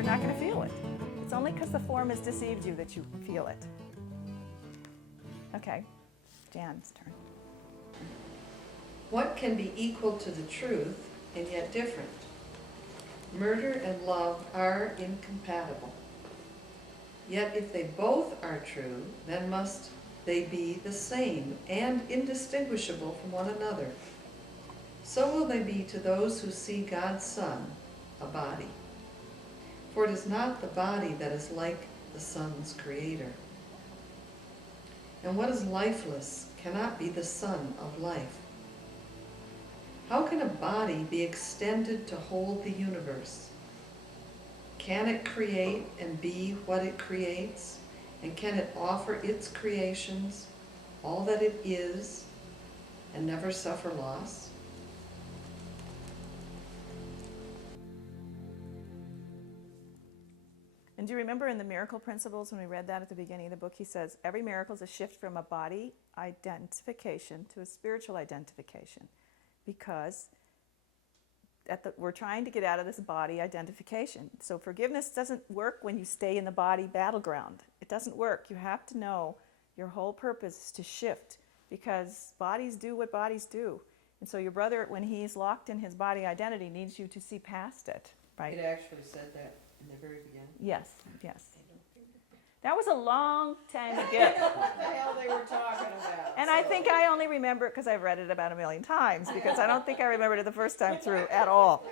you're not going to feel it. It's only because the form has deceived you that you feel it. Okay, Jan's turn. What can be equal to the truth and yet different? Murder and love are incompatible. Yet if they both are true, then must they be the same and indistinguishable from one another. So will they be to those who see God's Son, a body. For it is not the body that is like the Son's creator. And what is lifeless cannot be the Son of life. How can a body be extended to hold the universe? Can it create and be what it creates? And can it offer its creations, all that it is, and never suffer loss? And do you remember in the miracle principles when we read that at the beginning of the book, he says every miracle is a shift from a body identification to a spiritual identification, because we're trying to get out of this body identification. So forgiveness doesn't work when you stay in the body battleground. It doesn't work. You have to know your whole purpose is to shift, because bodies do what bodies do. And so your brother, when he's locked in his body identity, needs you to see past it, right? It actually said that in the very beginning. Yes, yes. That was a long time ago. What the hell they were talking about. And I think I only remember it because I've read it about 1,000,000 times, because I don't think I remembered it the first time through at all.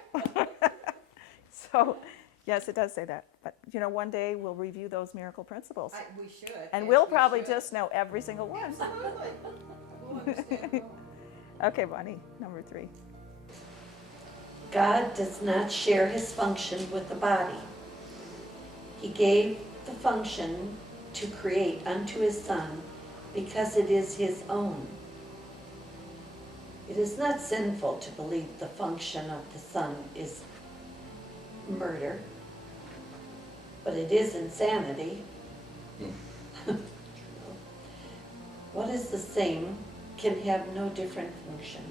So, yes, it does say that. But, one day we'll review those miracle principles. We should. And yes, we'll we probably should. just know every single one. Absolutely. We'll understand. Okay, Bonnie, number 3. God does not share his function with the body. He gave the function to create unto his Son because it is his own. It is not sinful to believe the function of the Son is murder, but it is insanity. What is the same can have no different function.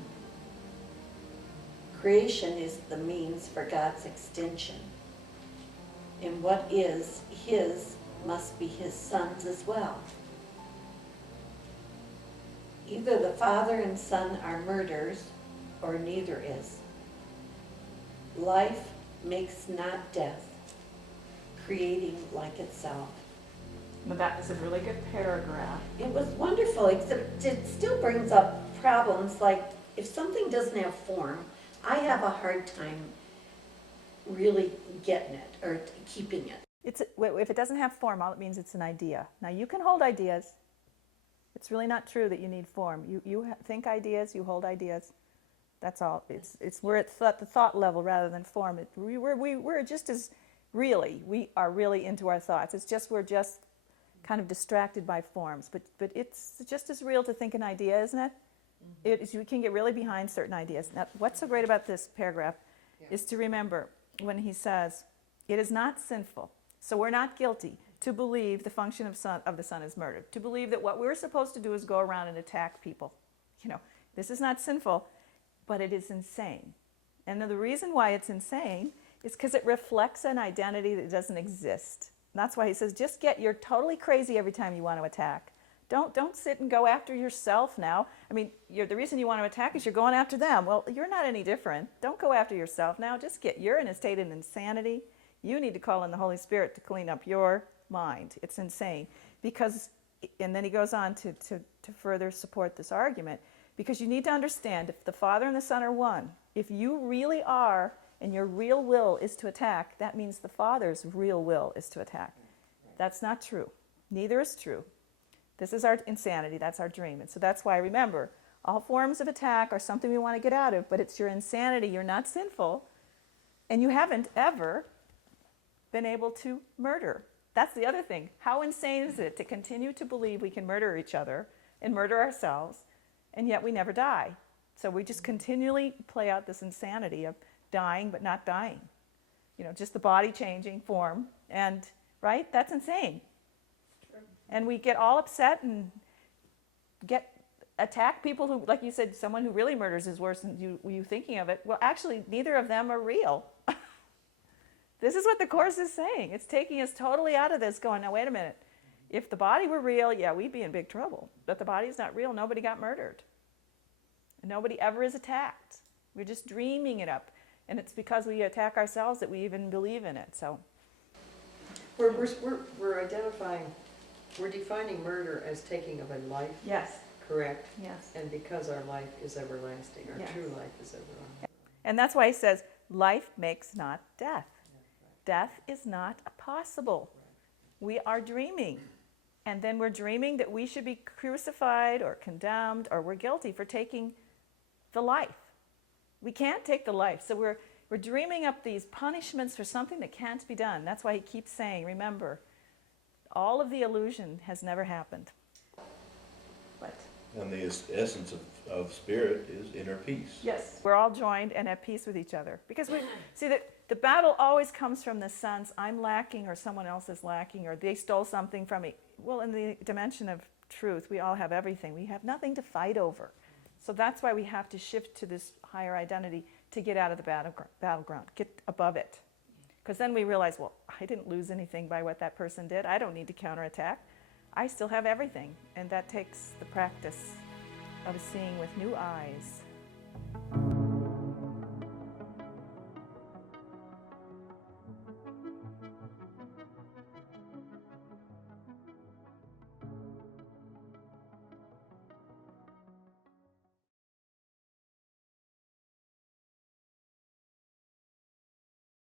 Creation is the means for God's extension. And what is his must be his Son's as well. Either the Father and Son are murderers, or neither is. Life makes not death, creating like itself. Well, that is a really good paragraph. It was wonderful, except it still brings up problems like if something doesn't have form, I have a hard time really getting it or keeping it. If it doesn't have form, all it means it's an idea. Now, you can hold ideas. It's really not true that you need form. You think ideas, you hold ideas. That's all. We're at the thought level rather than form. We're just as we are really into our thoughts. It's just we're just kind of distracted by forms. But it's just as real to think an idea, isn't it? Mm-hmm. You can get really behind certain ideas. Now, what's so great about this paragraph is to remember when he says, it is not sinful, so we're not guilty, to believe the function of the Son is murdered, to believe that what we're supposed to do is go around and attack people. This is not sinful, but it is insane. And the reason why it's insane is because it reflects an identity that doesn't exist. And that's why he says, you're totally crazy every time you want to attack. Don't sit and go after yourself now. I mean, the reason you want to attack is you're going after them. Well, you're not any different. Don't go after yourself now. You're in a state of insanity. You need to call in the Holy Spirit to clean up your mind. It's insane. And then he goes on to further support this argument, because you need to understand, if the Father and the Son are one, if you really are, and your real will is to attack, that means the Father's real will is to attack. That's not true. Neither is true. This is our insanity. That's our dream. And so that's why, remember, all forms of attack are something we want to get out of, but it's your insanity. You're not sinful, and you haven't ever been able to murder. That's the other thing. How insane is it to continue to believe we can murder each other and murder ourselves, and yet we never die? So we just continually play out this insanity of dying but not dying. Just the body changing form, and, right? That's insane. And we get all upset and attack people who, like you said, someone who really murders is worse than you thinking of it. Well, actually, neither of them are real. This is what the Course is saying. It's taking us totally out of this, going, now wait a minute. If the body were real, yeah, we'd be in big trouble. But the body's not real. Nobody got murdered. Nobody ever is attacked. We're just dreaming it up. And it's because we attack ourselves that we even believe in it. So We're identifying, we're defining murder as taking of a life, yes, correct? yes. And because our life is everlasting, our Yes. true life is everlasting. And that's why he says, life makes not death. Death is not possible. We are dreaming. And then we're dreaming that we should be crucified or condemned or we're guilty for taking the life. We can't take the life. So we're dreaming up these punishments for something that can't be done. That's why he keeps saying, remember, all of the illusion has never happened. But And the essence of spirit is inner peace. yes, we're all joined and at peace with each other. Because we see that the battle always comes from the sense I'm lacking or someone else is lacking or they stole something from me. Well, in the dimension of truth, we all have everything. We have nothing to fight over. So that's why we have to shift to this higher identity to get out of the battleground, get above it. Because then we realize, well, I didn't lose anything by what that person did. I don't need to counterattack. I still have everything. And that takes the practice of seeing with new eyes.